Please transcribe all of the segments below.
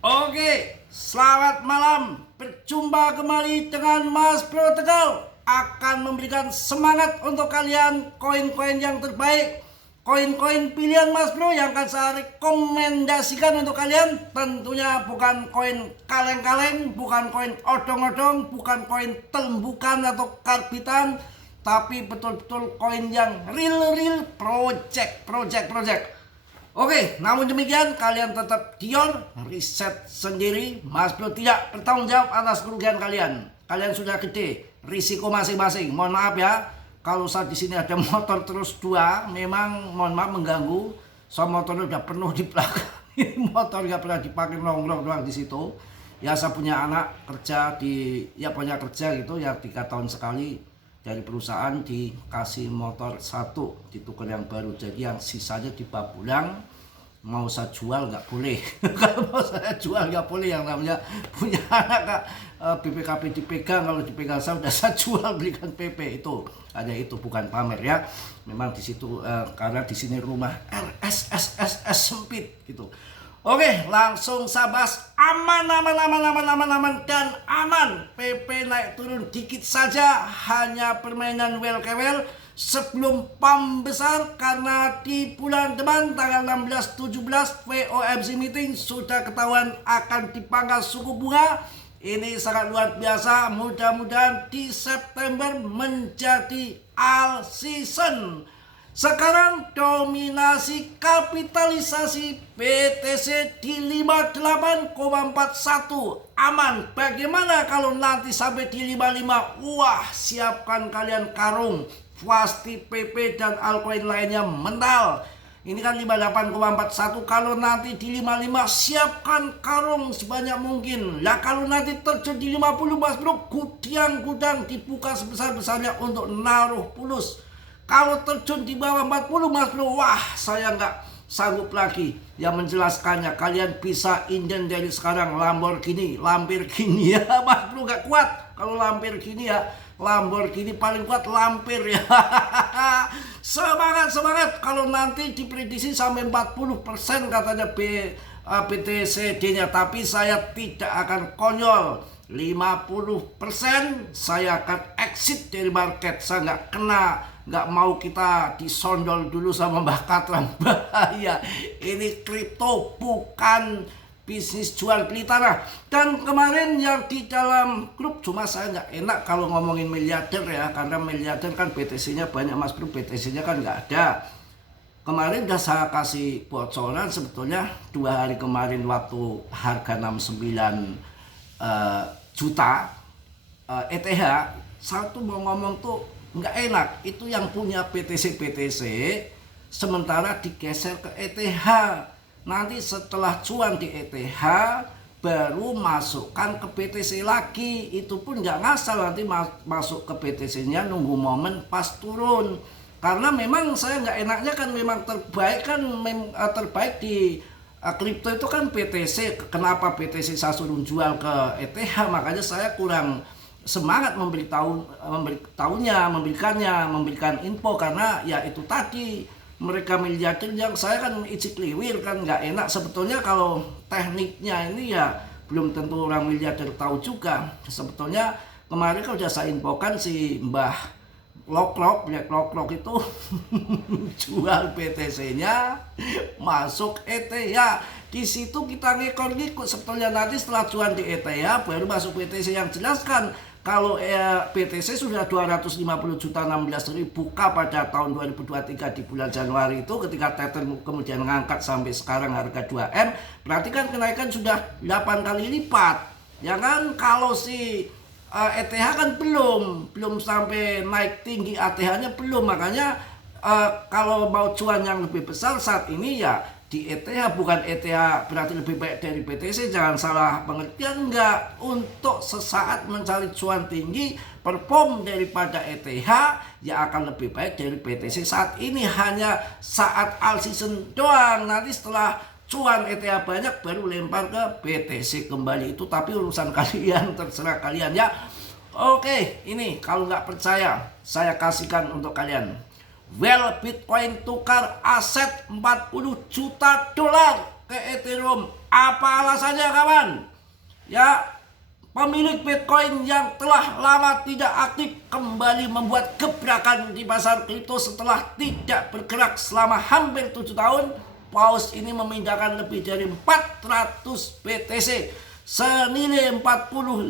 Oke, selamat malam. Berjumpa kembali dengan Mas Bro Tegal. Akan memberikan semangat untuk kalian koin-koin yang terbaik, koin-koin pilihan Mas Bro yang akan saya rekomendasikan untuk kalian. Tentunya bukan koin kaleng-kaleng, bukan koin odong-odong, bukan koin telembukan atau karbitan, tapi betul-betul koin yang real project. Oke, namun demikian kalian tetap dior, riset sendiri. Mas Bro tidak bertanggung jawab atas kerugian kalian. Kalian sudah gede, risiko masing-masing. Mohon maaf ya, kalau saat di sini ada motor terus dua, memang mohon maaf mengganggu. So motornya udah penuh di belakang. Motor nggak pernah dipakai, nongkrong doang di situ. Ya saya punya anak kerja punya kerja gitu ya 3 tahun sekali dari perusahaan dikasih motor satu, ditukar yang baru, jadi yang sisanya dibawa pulang. Mau saya jual nggak boleh. Kalau mau saya jual nggak boleh, yang namanya punya anak Kak. BPKB dipegang, kalau dipegang saya udah saya jual, belikan PP. Itu hanya itu, bukan pamer ya, memang di situ karena di sini rumah RSSSS sempit gitu. Oke, langsung saya bahas aman dan aman. PP naik turun dikit saja, hanya permainan wel-kewel sebelum PAM besar, karena di bulan depan tanggal 16-17 FOMC meeting sudah ketahuan akan dipangkas suku bunga. Ini sangat luar biasa. Mudah-mudahan di September menjadi all season. Sekarang dominasi kapitalisasi BTC di 58,41 aman. Bagaimana kalau nanti sampai di 55? Wah, siapkan kalian karung, pasti PP dan altcoin lainnya mental. Ini kan 58,41, kalau nanti di 55 siapkan karung sebanyak mungkin. Lah kalau nanti terjun di 50 Mas Bro, gudang dibuka sebesar-besarnya untuk naruh pulus. Kalau terjun di bawah 40 Mas Bro, wah saya nggak sanggup lagi yang menjelaskannya. Kalian bisa inden dari sekarang Lamborghini ya Mas Bro, nggak kuat kalau Lamborghini ya. Lamborghini paling kuat lampir ya. Semangat kalau nanti diprediksi sampai 40% katanya BTCD-nya, tapi saya tidak akan konyol. 50% saya akan exit dari market. Saya nggak mau kita disondol dulu sama Mbak Katram. Bahaya. Ini kripto bukan bisnis jual beli tanah. Dan kemarin yang di dalam grup, cuma saya nggak enak kalau ngomongin miliarder ya, karena miliarder kan BTC-nya banyak Mas Bro, BTC-nya kan nggak ada. Kemarin udah saya kasih bocoran sebetulnya 2 hari kemarin waktu harga 69 juta ETH. Satu mau ngomong tuh nggak enak, itu yang punya BTC sementara digeser ke ETH. Nanti setelah cuan di ETH baru masukkan ke BTC lagi. Itu pun nggak ngasal, nanti masuk ke BTC-nya nunggu momen pas turun. Karena memang saya nggak enaknya kan, memang terbaik kan, terbaik di kripto itu kan BTC. Kenapa BTC saya suruh jual ke ETH? Makanya saya kurang semangat memberikan info, karena ya itu tadi, mereka miliarder yang saya kan icik liwir kan nggak enak sebetulnya. Kalau tekniknya ini ya belum tentu orang miliarder tahu juga. Sebetulnya kemarin kan udah saya infokan, si Mbah Black Lock itu jual BTC-nya masuk ETH. Di situ kita ngikut sebetulnya. Nanti setelah cuan di ETH baru masuk BTC yang jelaskan. Kalau BTC sudah 250 juta 16 ribu pada tahun 2023 di bulan Januari itu, ketika Tether kemudian ngangkat sampai sekarang harga 2M, berarti kan kenaikan sudah 8 kali lipat ya kan. Kalau si ETH kan belum sampai naik tinggi, ATH-nya belum. Makanya kalau mau cuan yang lebih besar saat ini ya di ETH, bukan ETH berarti lebih baik dari BTC, jangan salah pengertian, enggak. Untuk sesaat mencari cuan tinggi, perform daripada ETH ya akan lebih baik dari BTC saat ini, hanya saat all season doang. Nanti setelah cuan ETH banyak baru lempar ke BTC kembali. Itu tapi urusan kalian, terserah kalian ya. Oke, ini kalau nggak percaya saya kasihkan untuk kalian. Bitcoin tukar aset $40 juta ke Ethereum Apa alasannya kawan? Ya, pemilik Bitcoin yang telah lama tidak aktif kembali membuat gebrakan di pasar kripto setelah tidak bergerak selama hampir 7 tahun. Paus ini memindahkan lebih dari 400 BTC senilai 45,5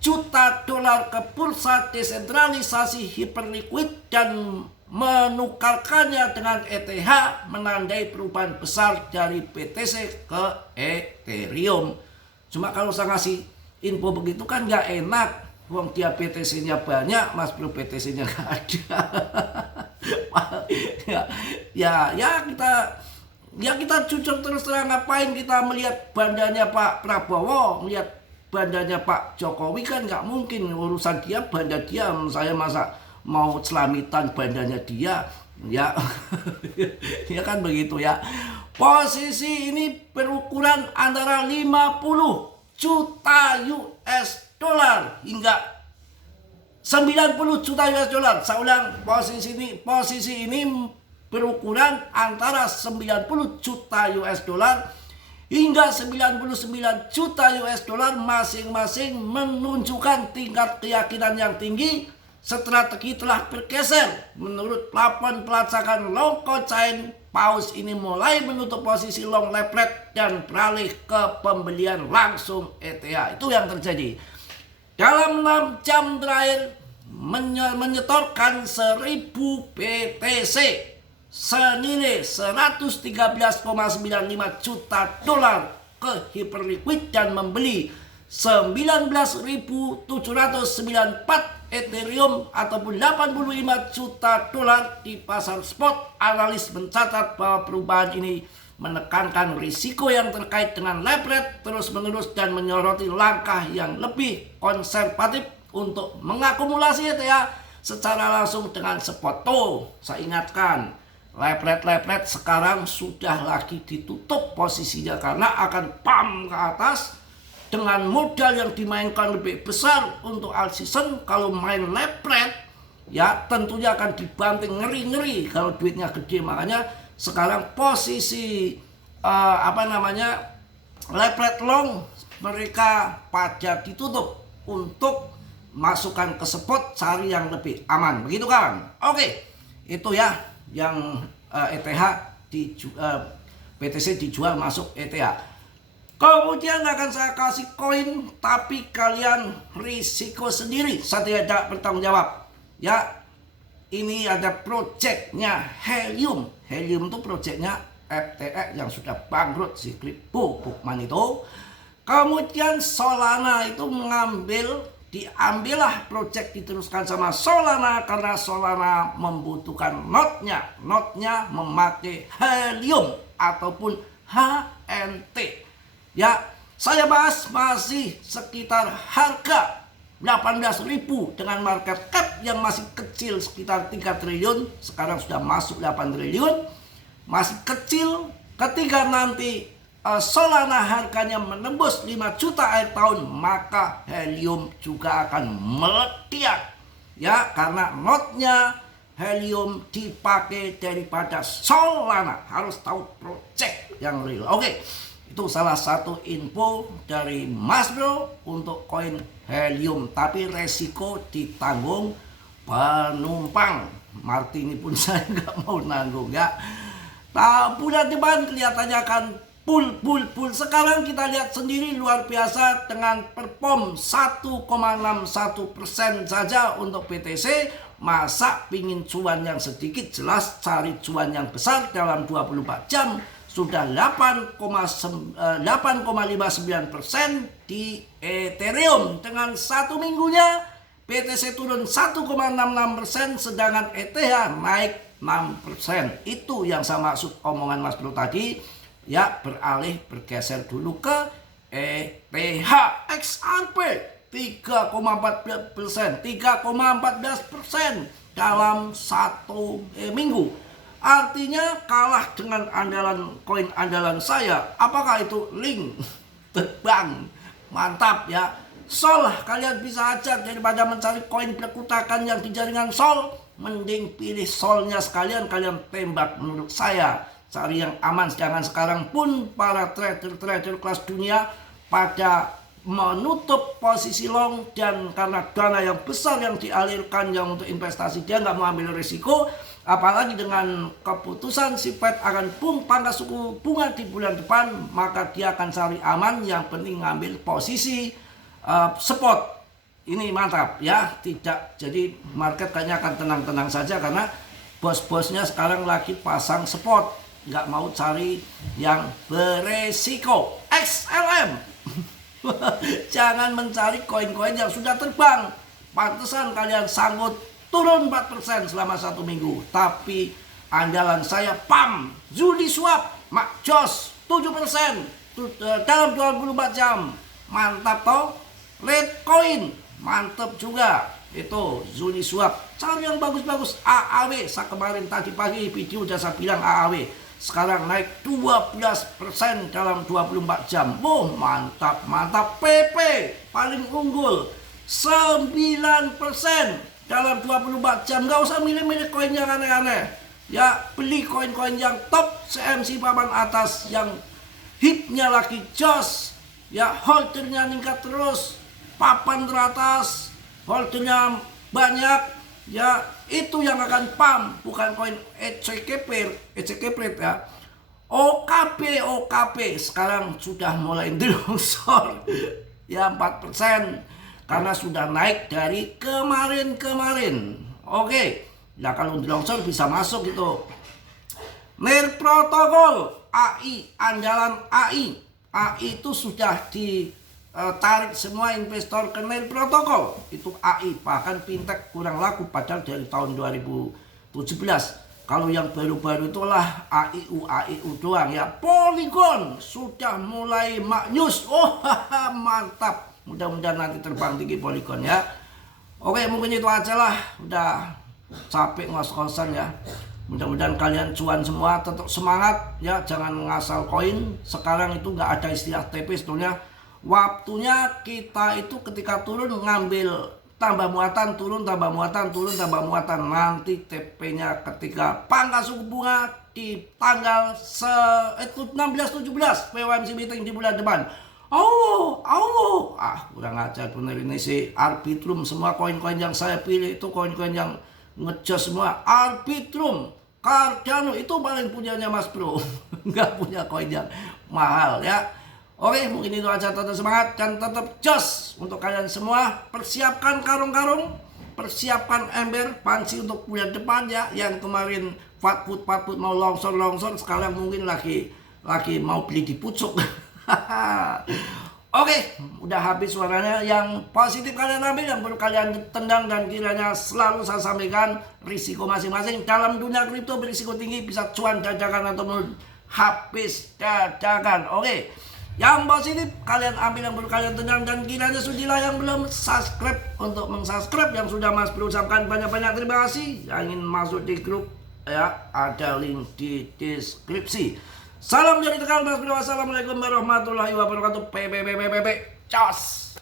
juta dolar ke bursa desentralisasi hyperliquid dan menukarkannya dengan ETH, menandai perubahan besar dari BTC ke Ethereum. Cuma kalau saya ngasih info begitu kan nggak enak. Uang dia BTC-nya banyak, Mas Bro BTC-nya nggak ada. kita jujur terus terang, ngapain kita melihat bandanya Pak Prabowo, melihat bandanya Pak Jokowi kan nggak mungkin, urusan dia banda dia, saya masa mau selamitan bandanya dia ya. Ya kan begitu ya. Posisi ini berukuran antara 50 juta US dollar hingga 90 juta US dollar. Saya ulang, posisi ini berukuran antara 90 juta US dollar hingga 99 juta US dollar, masing-masing menunjukkan tingkat keyakinan yang tinggi. Strategi telah bergeser. Menurut plafon pelacakan long chain, Paus ini mulai menutup posisi long lepret dan beralih ke pembelian langsung ETH. Itu yang terjadi. Dalam 6 jam terakhir menyetorkan 1000 BTC senilai 113,95 juta dolar ke Hyperliquid dan membeli 19.794 Ethereum ataupun 85 juta dolar di pasar spot. Analis mencatat bahwa perubahan ini menekankan risiko yang terkait dengan leverage terus-menerus dan menyoroti langkah yang lebih konservatif untuk mengakumulasi ETH secara langsung dengan spot. Tuh, saya ingatkan, leverage sekarang sudah lagi ditutup posisinya karena akan pam ke atas. Dengan modal yang dimainkan lebih besar untuk all season, kalau main lepret ya tentunya akan dibanting ngeri-ngeri kalau duitnya gede. Makanya sekarang posisi lepret long mereka pada ditutup untuk masukkan ke spot, cari yang lebih aman. Begitu kawan. Oke, itu ya yang ETH BTC dijual masuk ETH. Kemudian akan saya kasih koin, tapi kalian risiko sendiri, saya tidak bertanggung jawab. Ya, ini ada projectnya Helium. Helium itu projectnya FTX yang sudah bangkrut, si Crypto Bookman itu. Kemudian Solana itu diambillah project, diteruskan sama Solana karena Solana membutuhkan node-nya memakai Helium ataupun HNT. Ya, saya bahas masih sekitar harga 18.000 dengan market cap yang masih kecil sekitar 3 triliun, sekarang sudah masuk 8 triliun. Masih kecil. Ketika nanti Solana harganya menembus 5 juta akhir tahun, maka Helium juga akan meledak. Ya, karena node-nya Helium dipakai daripada Solana. Harus tahu project yang real. Oke. Itu salah satu info dari Mas Bro untuk koin Helium, tapi resiko ditanggung penumpang. Martini pun saya nggak mau nanggung ya. Bulan depan kelihatannya akan pull. Sekarang kita lihat sendiri luar biasa dengan perform 1,61% saja untuk BTC. Masa pingin cuan yang sedikit, jelas cari cuan yang besar dalam 24 jam. Sudah 8,59% di Ethereum. Dengan satu minggunya BTC turun 1,66%, sedangkan ETH naik 6%. Itu yang saya maksud omongan Mas Bro tadi. Ya, bergeser dulu ke ETH. XRP 3,14% dalam satu minggu. Artinya kalah dengan koin andalan saya. Apakah itu link? Terbang. Mantap ya. Sol, kalian bisa aja daripada mencari koin perkutakan yang di jaringan Sol, mending pilih Solnya sekalian, kalian tembak menurut saya. cari yang aman. Sedangkan sekarang pun para trader kelas dunia pada menutup posisi long, dan karena dana yang besar yang dialirkan yang untuk investasi, dia nggak mau ambil risiko. Apalagi dengan keputusan si Fed akan pangkas suku bunga di bulan depan, maka dia akan cari aman, yang penting ngambil posisi spot. Ini mantap ya, tidak, jadi market kayaknya akan tenang-tenang saja karena bos-bosnya sekarang lagi pasang spot, nggak mau cari yang beresiko. XLM jangan mencari koin-koin yang sudah terbang, pantesan kalian sanggup turun 4% selama 1 minggu. Tapi andalan saya PAM, Uniswap, Mak Jos 7% dalam 24 jam. Mantap toh. Litecoin mantap juga. Itu Uniswap. Cari yang bagus-bagus. AAW, saya kemarin tadi pagi video udah saya bilang AAW sekarang naik 12% dalam 24 jam. Oh, mantap, mantap. PP paling unggul 9% dalam 24 jam. Gak usah milih-milih koin yang aneh-aneh ya, beli koin-koin yang top, CMC papan atas, yang hitnya lagi jos ya, holdernya meningkat terus, papan teratas, holdernya banyak ya, itu yang akan PAM, bukan koin ECKP ya. OKP sekarang sudah mulai longsor ya, 4% karena sudah naik dari kemarin. Oke, ya kalau di longsor bisa masuk gitu. NIR Protocol, AI, andalan AI itu sudah ditarik semua investor ke NIR Protocol. Itu AI, bahkan fintech kurang laku padahal dari tahun 2017. Kalau yang baru-baru itulah AIU doang ya. Polygon sudah mulai maknyus. Oh, mantap. Mudah-mudahan nanti terbang tinggi Polygon ya. Oke, mungkin itu aja lah. Udah capek ngos-ngosan ya. Mudah-mudahan kalian cuan semua. Tetap semangat ya. Jangan ngasal koin. Sekarang itu nggak ada istilah TP sebetulnya. Waktunya kita itu ketika turun ngambil tambah muatan, turun tambah muatan, turun tambah muatan. Nanti TP-nya ketika pangkas suku bunga di tanggal 16-17 FOMC meeting di bulan depan. Kurang ajar bener ini sih. Arbitrum, semua koin-koin yang saya pilih itu koin-koin yang ngejos semua. Arbitrum, Cardano itu paling punyanya Mas Bro. Nggak punya koin yang mahal ya. Oke, mungkin itu aja. Tetap semangat dan tetap jos untuk kalian semua. Persiapkan karung-karung, persiapkan ember, panci untuk bulan depan ya. Yang kemarin fatput mau longsor, sekarang mungkin lagi mau beli di pucuk. Oke, udah habis suaranya. Yang positif kalian ambil, yang perlu kalian tendang, dan kiranya selalu saya sampaikan risiko masing-masing. Dalam dunia kripto berisiko tinggi, bisa cuan dadakan atau habis dadakan. Oke, yang positif kalian ambil, yang perlu kalian tendang, dan kiranya sudilah yang belum subscribe untuk mensubscribe. Yang sudah Mas Bro ucapkan banyak-banyak terima kasih. Yang ingin masuk di grup ya, ada link di deskripsi. Salam dari Tegal Mas Bro. Wassalamualaikum warahmatullahi wabarakatuh. Cos.